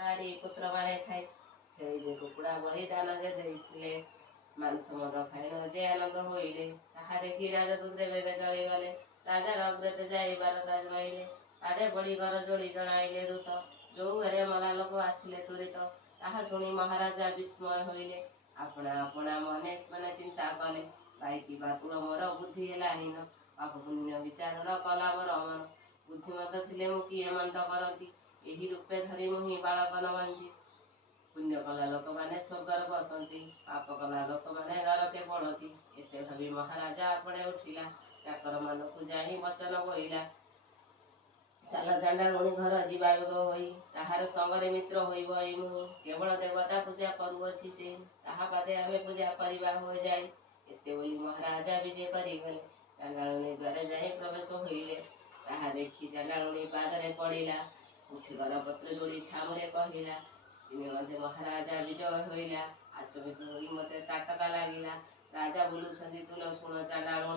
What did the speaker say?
नारी पुत्र माने खाई छेई जे कुकुड़ा बलिदान जे देइथिले मांस मद खाइन जे आनंद होइले ताहारे कि राजा दूधे बेगे चली गले राजा रग्रते जाई बारदाज रहिले आरे बड़ी घर जोड़ी जणाइले दूत जो घरे मरा लोक आसिले तुरित ताहा शुणी महाराजा विस्मय होइले अपना अपना मने मने चिंता कले पाइकी बातुल मोर बुद्धि हेलाहीन पाप पुण्य विचार न कला मोर मन बुद्धिमत थिले मु किए मंद करती एही रूपे धरी मुहि बालक न बंजी पुण्य कला लोक माने स्वर्गर बसंती पाप कला लोक माने नरके पड़ती एते भावी महाराजा अपने उठिला चाकर मानकु जाहि वचन बोइला चाल चांडालुणी घर जीवा बेग होई ताहार संगरे मित्र होइब एई मुहि केवल देवता पूजा करूअछि से ताहा बादे आमे पूजा करिबा हो जाई एते बोली महाराजा विजय करी गले चांडालुणी द्वारे जाहि प्रवेश होइले ताहा देखि चांडालुणी पादरे पड़िला उठी घर पत्र जोड़ी छामुरे कहिला दिने मध्य महाराजा विजय होइला आचमित होई मते ताटका लागिला राजा बोलुछंती तुल सुन चांडालुणी